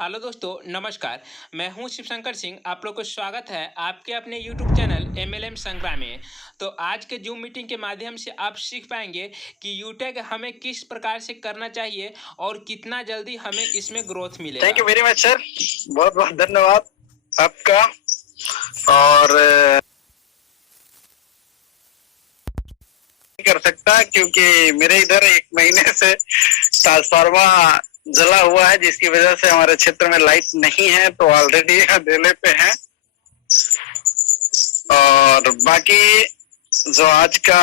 Hello दोस्तों, नमस्कार। मैं हूं शिवशंकर सिंह। आप लोग को स्वागत है आपके अपने यूट्यूब चैनल एमएलएम संग्राम में। तो आज के जूम मीटिंग के माध्यम से आप सीख पाएंगे कि यूटेक हमें किस प्रकार से करना चाहिए और कितना जल्दी हमें इसमें ग्रोथ मिलेगा। Thank you very much sir, बहुत बहुत धन्यवाद आपका। और कर सकता क्योंकि मेरे इधर 1 महीने से ट्रांसफार्मर जला हुआ है, जिसकी वजह से हमारे क्षेत्र में लाइट नहीं है, तो ऑलरेडी अंधेले पे है। और बाकी जो आज का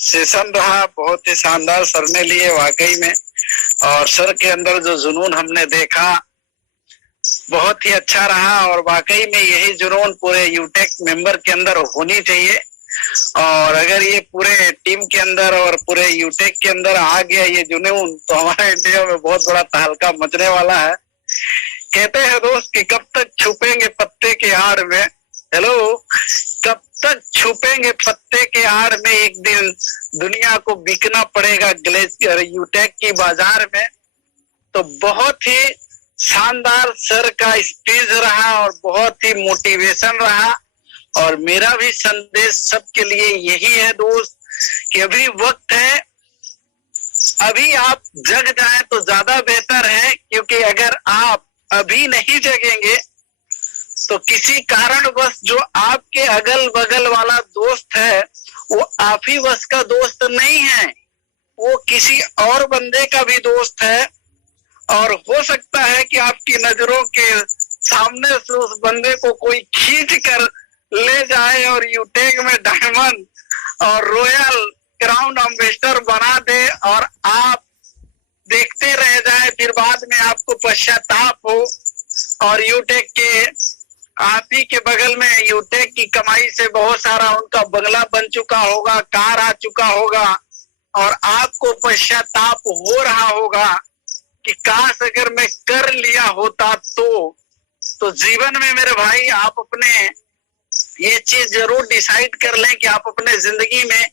सेशन रहा बहुत ही शानदार सर ने लिए वाकई में, और सर के अंदर जो जुनून हमने देखा बहुत ही अच्छा रहा। और वाकई में यही जुनून पूरे यूटेक मेंबर के अंदर होनी चाहिए। और अगर ये पूरे टीम के अंदर और पूरे यूटेक के अंदर आ गया ये जुनून, तो हमारे इंडिया में बहुत बड़ा तहलका मचने वाला है। कहते हैं दोस्त कि कब तक छुपेंगे पत्ते के आड़ में, हेलो, कब तक छुपेंगे पत्ते के आड़ में, एक दिन दुनिया को बिकना पड़ेगा ग्लेशियर यूटेक की बाजार में। तो बहुत ही शानदार सर का स्पीच रहा और बहुत ही मोटिवेशन रहा। और मेरा भी संदेश सबके लिए यही है दोस्त कि अभी वक्त है, अभी आप जग जाए तो ज्यादा बेहतर है। क्योंकि अगर आप अभी नहीं जगेंगे तो किसी कारणवश जो आपके अगल बगल वाला दोस्त है वो आप ही वश का दोस्त नहीं है, वो किसी और बंदे का भी दोस्त है। और हो सकता है कि आपकी नजरों के सामने से उस बंदे को कोई खींच कर ले जाए और यूटेक में डायमंड और रॉयल क्राउन एम्बेसडर बना दे, और आप देखते रह जाए, फिर बाद में आपको पश्चाताप हो। और यूटेक के आप ही के बगल में यूटेक की कमाई से बहुत सारा उनका बंगला बन चुका होगा, कार आ चुका होगा, और आपको पश्चाताप हो रहा होगा कि काश अगर मैं कर लिया होता तो जीवन में मेरे भाई आप अपने ये चीज जरूर डिसाइड कर लें कि आप अपने जिंदगी में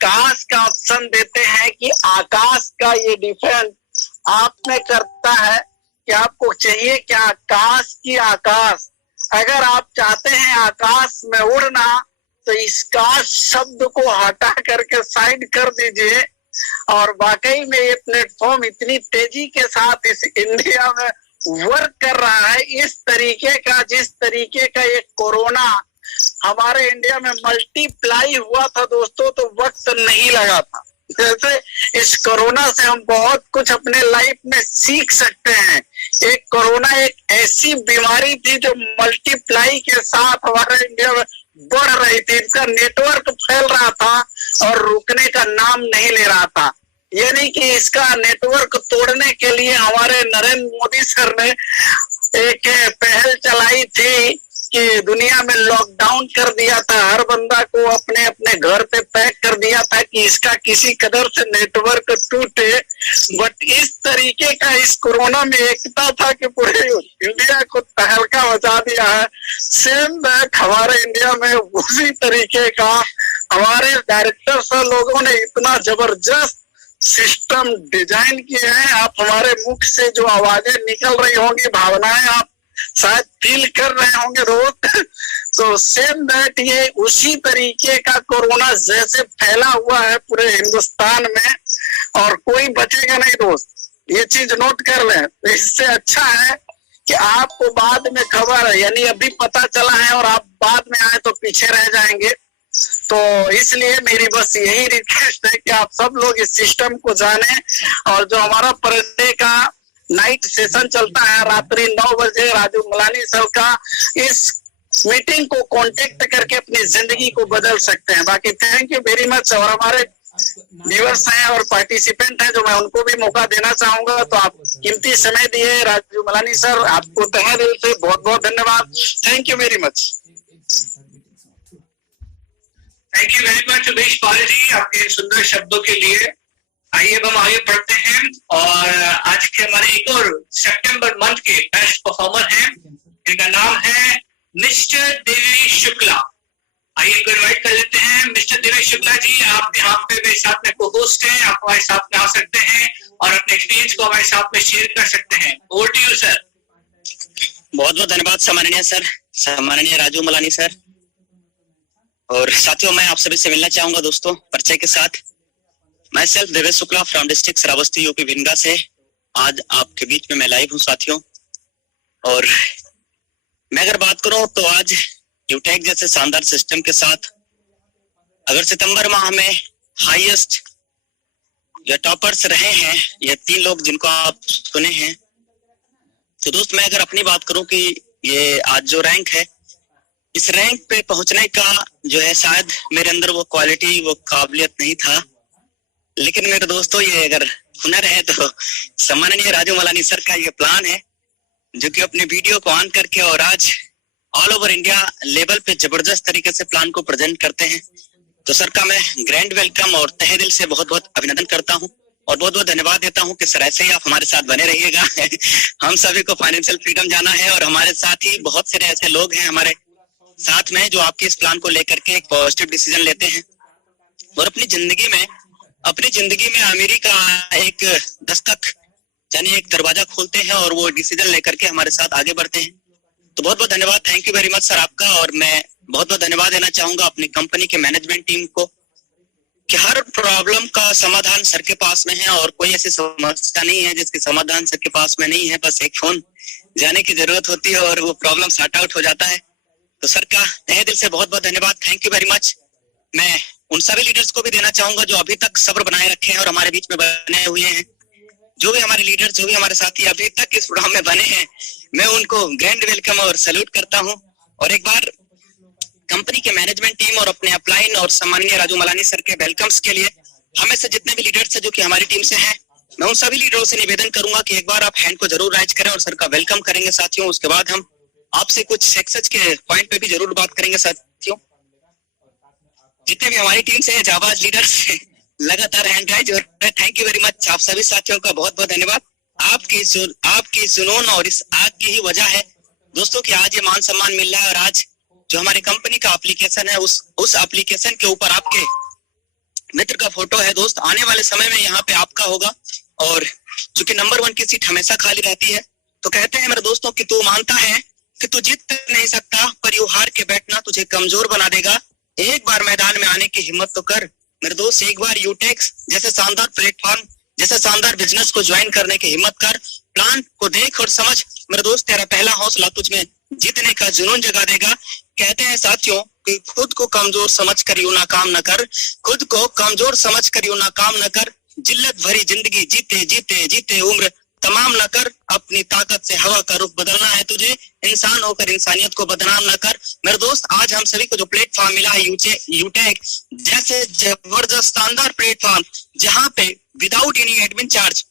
काश का ऑप्शन देते हैं कि आकाश का ये डिफेंस आप में करता है कि आपको चाहिए क्या, काश की आकाश। अगर आप चाहते हैं आकाश में उड़ना तो इस काश शब्द को हटा करके साइड कर दीजिए। और वाकई में ये प्लेटफॉर्म इतनी तेजी के साथ इस इंडिया में वर्क कर रहा है, इस तरीके का, जिस तरीके का ये कोरोना हमारे इंडिया में मल्टीप्लाई हुआ था दोस्तों, तो वक्त नहीं लगा था। जैसे इस कोरोना से हम बहुत कुछ अपने लाइफ में सीख सकते हैं। एक कोरोना एक ऐसी बीमारी थी जो मल्टीप्लाई के साथ हमारे इंडिया में बढ़ रही थी, इसका नेटवर्क फैल रहा था और रुकने का नाम नहीं ले रहा था। यानी कि इसका नेटवर्क तोड़ने के लिए हमारे नरेंद्र मोदी सर ने एक पहल चलाई थी कि दुनिया में लॉकडाउन कर दिया था, हर बंदा को अपने अपने घर पे पैक कर दिया था कि इसका किसी कदर से नेटवर्क टूटे। बट इस तरीके का इस कोरोना में एकता था कि पूरे इंडिया को तहलका मचा दिया है। सेम बैक हमारे इंडिया में उसी तरीके का हमारे डायरेक्टर सर लोगों ने इतना जबरदस्त सिस्टम डिजाइन किए हैं। आप हमारे मुख से जो आवाजें निकल रही होंगी, भावनाएं आप शायद फील कर रहे होंगे रोज। तो सेम दैट ये उसी तरीके का कोरोना जैसे फैला हुआ है पूरे हिंदुस्तान में, और कोई बचेगा नहीं दोस्त, ये चीज नोट कर लें। तो इससे अच्छा है कि आपको बाद में खबर है, यानी अभी पता चला है और आप बाद में आए तो पीछे रह जाएंगे। तो इसलिए मेरी बस यही रिक्वेस्ट है कि आप सब लोग इस सिस्टम को जानें। और जो हमारा पर डे का नाइट सेशन चलता है रात्रि 9 बजे राजू मलानी सर का, इस मीटिंग को कांटेक्ट करके अपनी जिंदगी को बदल सकते हैं। बाकी थैंक यू वेरी मच। और हमारे व्यूअर्स हैं और पार्टिसिपेंट हैं जो मैं उनको भी मौका देना चाहूंगा, तो आप कीमती समय दिए राजू मलानी सर, आपको तहे दिल से बहुत बहुत धन्यवाद। Thank you very much. Thank you very much Umesh Pal ji, आपके सुंदर शब्दों के लिए। आइए हम आगे बढ़ते हैं और आज के हमारे एक और सितंबर मंथ के बेस्ट परफॉर्मर हैं, इनका नाम है मिस्टर देवेश शुक्ला। आइए इनको इनवाइट कर लेते हैं। मिस्टर देवेश शुक्ला जी, आप यहाँ पे मेरे साथ में को-होस्ट हैं, आप हमारे साथ में आ सकते हैं और अपने एक्सपीरियंस को हमारे साथ में शेयर कर सकते हैं। Over to you sir. बहुत बहुत धन्यवाद सम्माननीय सर, सम्माननीय राजू मलानी सर। और साथियों, मैं आप सभी से मिलना चाहूंगा दोस्तों परिचय के साथ। मैं self Devesh Shukla from district Shravasti UP Bhinga से आज आपके बीच में मैं लाइव हूँ साथियों। और मैं अगर बात करूं तो आज यूटेक जैसे शानदार सिस्टम के साथ अगर सितंबर माह में हाईएस्ट या टॉपर्स रहे हैं ये 3 लोग जिनको आप सुने हैं, तो दोस्त मैं अगर अपनी बात करूं कि ये आज जो रैंक है, इस रैंक पे पहुंचने का जो है शायद मेरे अंदर वो क्वालिटी, वो काबिलियत नहीं था, लेकिन मेरे दोस्तों ये अगर हुनर है तो सम्माननीय राजू मलानी सर का ये प्लान है जो कि अपने वीडियो को ऑन करके और आज ऑल ओवर इंडिया लेवल पे जबरदस्त तरीके से प्लान को प्रेजेंट करते हैं। तो सर का मैं ग्रैंड वेलकम और तहे दिल से बहुत बहुत अभिनंदन करता हूं और बहुत बहुत धन्यवाद देता हूं कि सर ऐसे ही आप हमारे साथ बने रहिएगा। हम सभी को फाइनेंशियल फ्रीडम जाना है और हमारे साथ ही बहुत सारे ऐसे लोग हैं हमारे साथ में जो आपके इस प्लान को लेकर के एक पॉजिटिव डिसीजन लेते हैं और अपनी जिंदगी में अमीरी का एक दस्तक यानी एक दरवाजा खोलते हैं और वो डिसीजन लेकर के हमारे साथ आगे बढ़ते हैं। तो बहुत बहुत धन्यवाद, thank you very much sir आपका। और मैं बहुत बहुत धन्यवाद देना चाहूंगा अपनी कंपनी के मैनेजमेंट टीम को कि हर प्रॉब्लम का समाधान सर के पास में है और कोई ऐसी समस्या नहीं है जिसकी समाधान सर के पास में नहीं है। बस एक फोन जाने की जरूरत होती है और वो प्रॉब्लम सॉर्ट आउट हो जाता है। तो सर का तहे दिल से बहुत बहुत धन्यवाद, थैंक यू वेरी मच। मैं उन सभी लीडर्स को भी देना चाहूंगा जो अभी तक सब्र बनाए रखे हैं और हमारे बीच में बने हुए हैं। जो भी हमारे लीडर, जो भी हमारे साथी अभी तक इस प्रोग्राम में बने हैं, मैं उनको ग्रैंड वेलकम और सैल्यूट करता हूं। और एक बार कंपनी के मैनेजमेंट टीम और अपने अपलाइन और सम्माननीय राजू मलानी सर के वेलकम्स के लिए हमें से जितने भी लीडर्स हैं जो कि हमारी टीम से हैं, मैं उन सभी लीडरों से निवेदन करूंगा कि एक बार आप हैंड को जरूर राइज करें और सर का वेलकम करेंगे साथियों। उसके बाद हम आपसे कुछ सक्सेस के पॉइंट पे भी जरूर बात करेंगे साथियों। जितने भी हमारी टीम से है, जाबाज लीडर्स लगातार हैंड राइज हो रहे हैं, थैंक यू वेरी मच। आप सभी साथियों का बहुत बहुत धन्यवाद। आपकी जुनून और इस आग की ही वजह है दोस्तों कि आज ये मान सम्मान मिल रहा है। और आज जो हमारी कंपनी का एप्लीकेशन है, उस एप्लीकेशन के ऊपर आपके मित्र का फोटो है दोस्त। आने वाले समय में यहाँ पे आपका होगा और चूंकि नंबर 1 की सीट हमेशा खाली रहती है, तो कहते हैं मेरे दोस्तों कि तू मानता है कि तू जीत नहीं सकता, पर यू हार के बैठना तुझे कमजोर बना देगा। एक बार मैदान में आने की हिम्मत तो कर मेरे दोस्त, एक बार यूटेक्स जैसे शानदार प्लेटफॉर्म, जैसे शानदार बिजनेस को ज्वाइन करने की हिम्मत कर। प्लान को देख और समझ मेरे दोस्त, तेरा पहला हौसला तुझ में जीतने का जुनून जगा देगा। कहते हैं साथियों कि खुद को कमजोर समझ कर यूं नाकाम न कर, खुद को कमजोर समझ कर यूं नाकाम न कर। जिल्लत भरी जिंदगी जीते जीते जीते उम्र तमाम न कर। अपनी ताकत से हवा का रुख बदलना है तुझे, इंसान होकर इंसानियत को बदनाम न कर। मेरे दोस्त, आज हम सभी को जो प्लेटफॉर्म मिला है यूटेक जैसे जबरदस्त शानदार प्लेटफॉर्म, जहां पे without any admin charge,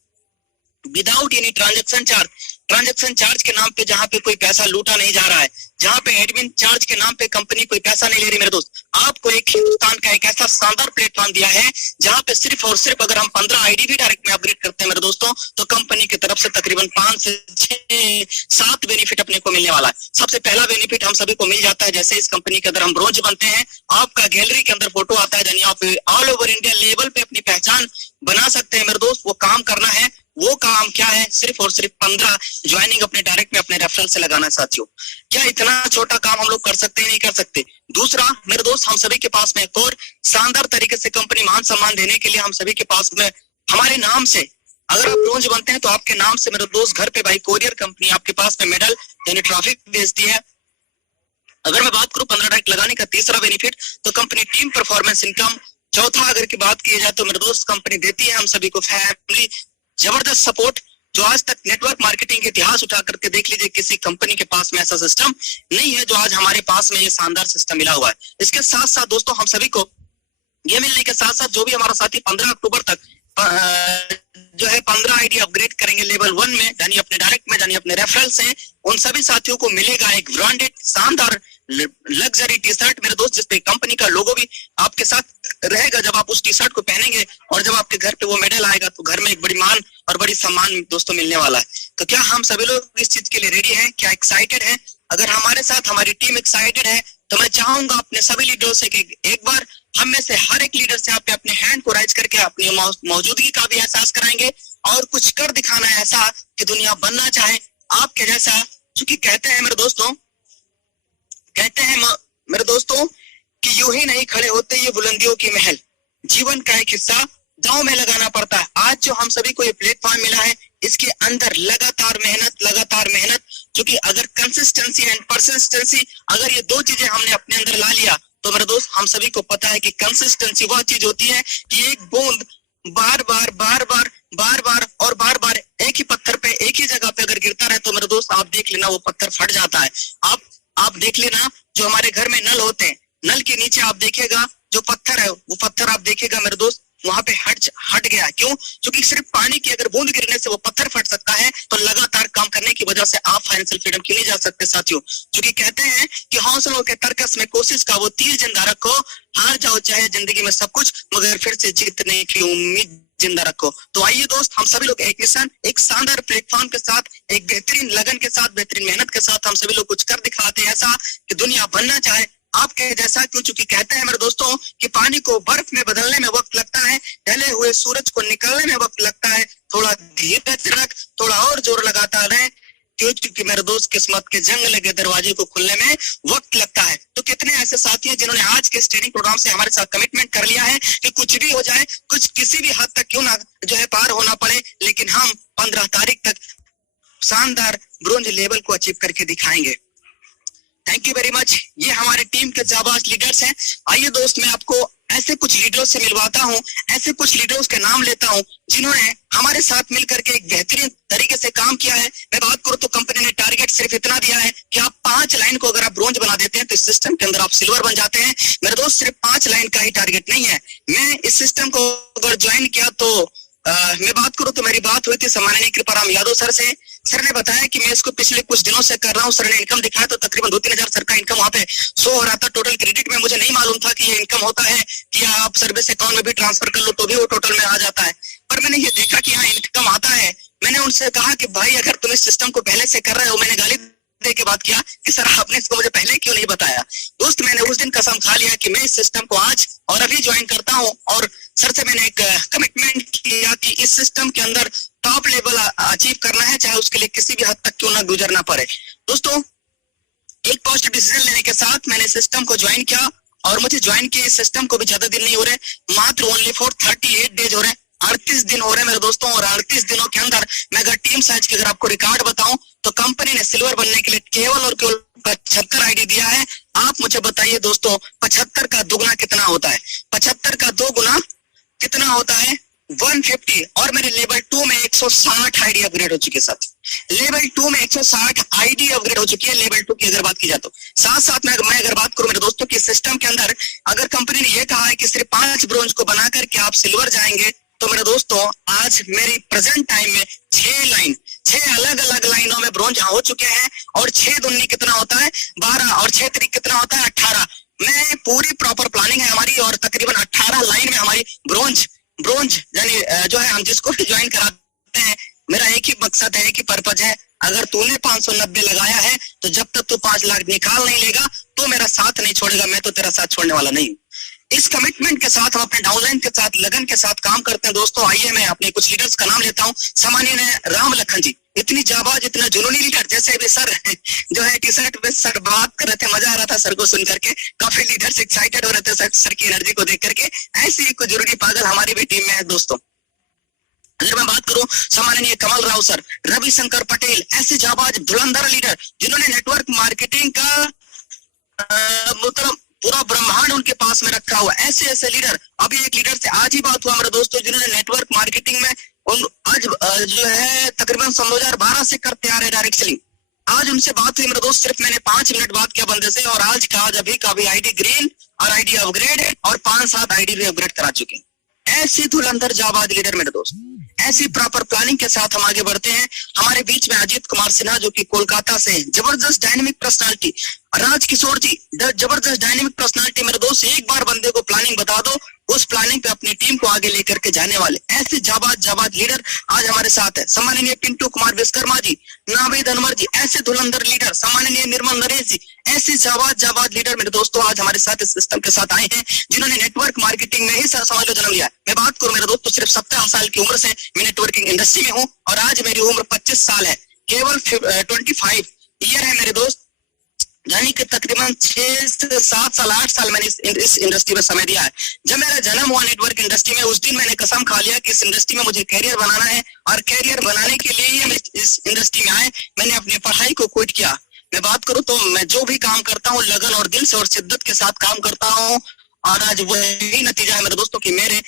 without any transaction charge के नाम पे जहां पे कोई पैसा लूटा नहीं जा रहा है, जहां पे एडमिन चार्ज के नाम पे कंपनी कोई पैसा नहीं ले रही मेरे दोस्त, आपको एक हिंदुस्तान का एक ऐसा शानदार प्लेटफॉर्म दिया है जहां पे सिर्फ और सिर्फ अगर हम 15 आईडी भी डायरेक्ट में अपग्रेड करते हैं मेरे दोस्तों, तो कंपनी की तरफ से तकरीबन 5 से 6-7 बेनिफिट अपने को मिलने वाला है। सबसे पहला बेनिफिट हम सभी को मिल जाता है, जैसे इस कंपनी के अंदर हम ब्रोंज बनते हैं, आपका गैलरी के अंदर फोटो आता है, यानी आप ऑल ओवर इंडिया लेवल पे अपनी पहचान बना सकते हैं मेरे दोस्त। वो काम करना है, वो काम क्या है, सिर्फ और सिर्फ 15 ज्वाइनिंग अपने डायरेक्ट में अपने रेफरल से लगाना है साथियों। क्या इतना छोटा काम हम लोग कर सकते हैं? नहीं कर सकते। दूसरा मेरे दोस्त, हम सभी के पास में एक और शानदार तरीके से कंपनी मान सम्मान देने के लिए हम सभी के पास में हमारे नाम से, अगर आप ब्रोंज बनते हैं तो आपके नाम से मेरे दोस्त घर पे भाई कोरियर कंपनी आपके पास में मेडल यानी ट्रॉफी भेजती है। अगर मैं बात करूं 15 डायरेक्ट लगाने का तीसरा बेनिफिट, तो कंपनी टीम परफॉर्मेंस इनकम। चौथा अगर की बात की जाए तो मेरे दोस्त कंपनी देती है हम सभी को फैमिली जबरदस्त सपोर्ट, जो आज तक नेटवर्क मार्केटिंग के इतिहास उठा करके देख लीजिए, किसी कंपनी के पास में ऐसा सिस्टम नहीं है जो आज हमारे पास में ये शानदार सिस्टम मिला हुआ है। इसके साथ साथ दोस्तों, हम सभी को ये मिलने के साथ साथ जो भी हमारा साथी 15 अक्टूबर तक जो है 15 आईडी अपग्रेड करेंगे लेवल 1 में, यानी अपने डायरेक्ट में, यानी अपने रेफरल से, उन सभी साथियों को मिलेगा एक ब्रांडेड शानदार लग्जरी टी शर्ट मेरे दोस्त, जिसपे कंपनी का लोगो भी आपके साथ रहेगा। जब आप उस टी शर्ट को पहनेंगे और जब आपके घर पे वो मेडल आएगा तो घर में एक बड़ी मान और बड़ी सम्मान दोस्तों मिलने वाला है। तो क्या हम सभी लोग इस चीज के लिए रेडी हैं? क्या एक्साइटेड हैं? अगर हमारे साथ हमारी टीम एक्साइटेड है तो मैं चाहूंगा अपने सभी लीडरों से कि एक बार हम में से हर एक लीडर से आप अपने हैंड को राइज करके अपनी मौजूदगी का भी एहसास कराएंगे और कुछ कर दिखाना है ऐसा कि दुनिया बनना चाहे आपके जैसा। चूंकि कहते हैं मेरे दोस्तों कि यूं ही नहीं खड़े होते ये बुलंदियों की महल, जीवन का एक हिस्सा दांव में लगाना पड़ता है। आज जो हम सभी को ये प्लेटफॉर्म मिला है, इसके अंदर लगातार मेहनत, क्योंकि अगर कंसिस्टेंसी एंड परसिस्टेंसी, अगर ये दो चीजें हमने अपने अंदर ला लिया तो मेरे दोस्त हम सभी को पता है कि कंसिस्टेंसी वह चीज होती है कि एक बूंद बार बार एक ही पत्थर पे, एक ही जगह पे अगर गिरता रहे तो मेरे दोस्त आप देख लेना वो पत्थर फट जाता है। आप देख लेना, जो हमारे घर में नल होते हैं, नल के नीचे आप देखिएगा जो पत्थर है, वो पत्थर आप देखिएगा मेरे दोस्त वहां पे हट गया। क्यों? क्योंकि सिर्फ पानी की अगर बूंद गिरने से वो पत्थर फट सकता है, तो लगातार काम करने की वजह से आप फाइनेंशियल फ्रीडम क्यों नहीं जा सकते साथियों? क्योंकि कहते हैं कि हौसलों के तरकस में कोशिश का वो तीर जिंदा रखो, हार जाओ चाहे जिंदगी में सब कुछ, मगर फिर से जीतने की उम्मीद जिंदा रखो। तो आइए दोस्त, हम सभी लोग एक मिशन, एक शानदार प्लेटफॉर्म के साथ, एक बेहतरीन लगन के साथ, बेहतरीन मेहनत के साथ हम सभी लोग कुछ कर दिखाते हैं ऐसा कि दुनिया बनना चाहे आपके जैसा। क्यों? चूंकि कहते हैं मेरे दोस्तों कि पानी को बर्फ में बदलने में वक्त लगता है, ढले हुए सूरज को निकलने में वक्त लगता है, थोड़ा धीरज रख, थोड़ा और जोर लगाता रहे। क्यों? क्योंकि मेरे दोस्त किस्मत के जंग लगे दरवाजे को खुलने में वक्त लगता है। तो कितने ऐसे साथी हैं जिन्होंने आज के इस ट्रेनिंग प्रोग्राम से हमारे साथ कमिटमेंट कर लिया है कि कुछ भी हो जाए, कुछ किसी भी हद तक क्यों ना जो है पार होना पड़े, लेकिन हम 15 तारीख तक शानदार ब्रोंज लेवल को अचीव करके दिखाएंगे। Thank you very much. ये हमारी टीम के जाबाज लीडर्स हैं। आइए दोस्त, मैं आपको ऐसे कुछ लीडर्स से मिलवाता हूं, ऐसे कुछ लीडर्स के नाम लेता हूं जिन्होंने हमारे साथ मिलकर के एक बेहतरीन तरीके से काम किया है। मैं बात करूं तो कंपनी ने टारगेट सिर्फ इतना दिया है कि आप 5 लाइन को अगर आप ब्रोंज बना देते हैं तो इस सिस्टम के अंदर आप सिल्वर बन जाते हैं। मेरे दोस्त, सिर्फ 5 लाइन का ही टारगेट नहीं है। मैं इस सिस्टम को अगर ज्वाइन किया तो मैं बात करूं तो मेरी बात हुई थी सम्माननीय कृपाराम यादव सर से। सर ने बताया कि मैं इसको पिछले कुछ दिनों से कर रहा हूं। सर ने इनकम दिखाया तो तकरीबन 2-3 हजार सर का इनकम वहां पे शो हो रहा था। टोटल क्रेडिट में मुझे नहीं मालूम था कि ये इनकम होता है कि आप सर्विस अकाउंट में भी ट्रांसफर कर लो तो भी वो टोटल में आ जाता है। पर मैंने ये देखा कि यहाँ इनकम आता है। मैंने उनसे कहा कि भाई अगर तुम इस सिस्टम को पहले से कर रहे हो, मैंने गाली दे के बात किया कि सर आपने इसको मुझे पहले क्यों नहीं बताया। दोस्त, मैंने उस दिन कसम खा लिया कि मैं इस सिस्टम को आज और अभी ज्वाइन करता हूं, और सर से मैंने एक कमिटमेंट किया कि इस सिस्टम के अंदर टॉप लेवल अचीव करना है, चाहे उसके लिए किसी भी हद तक क्यों ना गुजरना पड़े। दोस्तों, एक पॉजिटिव डिसीजन लेने के साथ मैंने सिस्टम को ज्वाइन किया, और मुझे ज्वाइन किए इस सिस्टम को भी ज्यादा दिन नहीं हो रहे, मात्र ओनली फॉर 38 डेज हो रहे हैं, 38 दिन हो रहे हैं मेरे दोस्तों। और 38 दिनों के अंदर मैं अगर टीम साइज की अगर आपको रिकॉर्ड बताऊं तो कंपनी ने सिल्वर बनने के लिए केवल और केवल 75 आईडी दिया है। आप मुझे बताइए दोस्तों, 75 का दुगना कितना होता है? 75 का 2 गुना कितना होता है? 150। और मेरे लेवल 2 में 160 आईडी अपग्रेड हो चुकी है साथ। लेवल 2 में 160 आईडी अपग्रेड हो चुकी है लेवल 2 की अगर बात की जाए तो। साथ साथ में मैं अगर बात करूं मेरे दोस्तों की सिस्टम के अंदर अगर कंपनी ने यह कहा है कि सिर्फ 5 ब्रोंज को बना करके आप सिल्वर जाएंगे, तो मेरे दोस्तों आज मेरी प्रेजेंट टाइम में 6 अलग अलग लाइनों में ब्रोंज हो चुके हैं। और 6 दूनी कितना होता है? 12, और 6 त्रिक कितना होता है? 18। मैं पूरी प्रॉपर प्लानिंग है हमारी, और तकरीबन 18 लाइन में हमारी ब्रोंज यानी जो है हम जिसको भी ज्वाइन कराते हैं, मेरा एक ही मकसद है, एक ही पर्पज है, अगर तूने 590 लगाया है तो जब तक तू 5 लाख निकाल नहीं लेगा तो मेरा साथ नहीं छोड़ेगा, मैं तो तेरा साथ छोड़ने वाला नहीं। इस कमिटमेंट के साथ हम अपने डाउनलाइन के साथ लगन के साथ काम करते हैं दोस्तों। आइए मैं अपने कुछ लीडर्स का नाम लेता हूं। सामान्य राम लखन जी, इतनी जाबाज, इतना जुनूनी लीडर, जैसे भी सर जो है टी शर्ट में सर बात कर रहे थे, मजा आ रहा था सर को सुन करके, काफी लीडर्स एक्साइटेड हो रहे थे सर की एनर्जी को देख करके। ऐसी ही कुछ जुनूनी पागल हमारी भी टीम में है दोस्तों। अगर मैं बात करूं सम्माननीय कमल राव सर, रविशंकर पटेल, ऐसे जाबाज धुरंधर लीडर जिन्होंने नेटवर्क मार्केटिंग का मतलब पूरा ब्रह्मांड उनके पास में रखा हुआ, ऐसे लीडर। अभी एक लीडर से आज ही बात हुआ मेरे दोस्तों जिन्होंने नेटवर्क मार्केटिंग में आज जो है तकरीबन 2012 से करते आ रहे डायरेक्ट सेलिंग। आज उनसे बात हुई मेरे दोस्त, सिर्फ मैंने 5 मिनट बात किया बंदे से, और आज का आज अभी का भी आईडी ग्रीन और आईडी अपग्रेड और 5-7 आईडी भी अपग्रेड करा चुके हैं। ऐसी धुरंधर जाबाज लीडर मेरे दोस्त, ऐसी प्रॉपर प्लानिंग के साथ हम आगे बढ़ते हैं। हमारे बीच में अजीत कुमार सिन्हा जो कि कोलकाता से, जबरदस्त डायनेमिक पर्सनालिटी, राज किशोर जी, जबरदस्त डायनेमिक पर्सनालिटी। मेरे दोस्त, एक बार बंदे को प्लानिंग बता दो, उस प्लानिंग पे अपनी टीम को आगे लेकर के जाने वाले ऐसे जाबाज लीडर आज हमारे साथ है। सम्माननीय पिंटू कुमार विश्वकर्मा जी, नावेद अनवर जी, ऐसे धुरंधर लीडर, सम्माननीय निर्मल नरेश जी, ऐसे जाबाज लीडर मेरे दोस्तों आज हमारे साथ इस सिस्टम के साथ आए हैं जिन्होंने नेटवर्क मार्केटिंग में ही समाज को जन्म लिया। मैं बात करूं मेरे दोस्तों, सिर्फ 17 साल की उम्र से मैं नेटवर्किंग इंडस्ट्री में हूं, और आज मेरी उम्र 25 साल है। केवल 25 ईयर 6 से 7 साल 8 साल मैंने इस इंडस्ट्री में समय दिया है। जब मेरा जन्म हुआ नेटवर्क इंडस्ट्री में, उस दिन मैंने कसम खा लिया कि इस इंडस्ट्री में मुझे कैरियर बनाना है, और कैरियर बनाने के लिए ही मैं इस इंडस्ट्री में आए। मैंने अपनी पढ़ाई को क्विट किया। मैं बात करूं तो मैं जो भी काम करता हूं लगन और दिल से और शिद्दत के साथ काम करता हूं, और आज वही नतीजा है मेरे दोस्तों की मेरी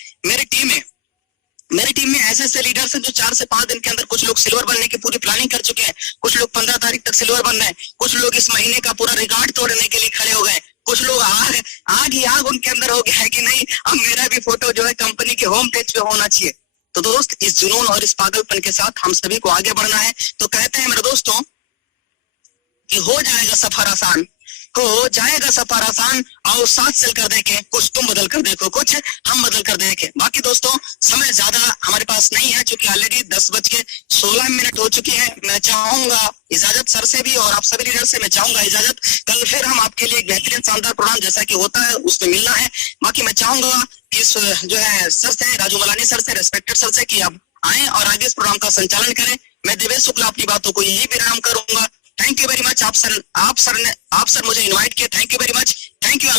टीम में ऐसे लीडर्स हैं जो 4 से 5 दिन के अंदर, कुछ लोग सिल्वर बनने की पूरी प्लानिंग कर चुके हैं, कुछ लोग 15 तारीख तक सिल्वर बन रहे हैं, कुछ लोग इस महीने का पूरा रिकॉर्ड तोड़ने के लिए खड़े हो गए, कुछ लोग आग उनके अंदर हो गया है कि नहीं अब मेरा भी फोटो जो है कंपनी के होम पेज पे होना चाहिए। तो दोस्त, इस जुनून और इस पागलपन के साथ हम सभी को आगे बढ़ना है। तो कहते हैं मेरे दोस्तों कि हो जाएगा सफर आसान, हो जाएगा सफर आसान, आओ साथ चल कर देखें, कुछ तुम बदल कर देखो, कुछ हम बदल कर देखें। बाकी दोस्तों, समय ज्यादा हमारे पास नहीं है, क्योंकि ऑलरेडी 10:16 हो चुकी है। मैं चाहूंगा इजाजत सर से भी, और आप सभी लीडर से मैं चाहूंगा इजाजत। कल फिर हम आपके लिए एक बेहतरीन शानदार प्रोग्राम जैसा कि होता है उसमें मिलना है। बाकी मैं चाहूंगा कि इस जो है सर से, राजू मलानी सर से, रेस्पेक्टेड सर से, कि आप आए और आगे इस प्रोग्राम का संचालन करें। मैं देवेश शुक्ला अपनी बातों को यही विराम करूंगा। Thank you very much. आप सर मुझे इनवाइट किया, thank you very much. Thank you.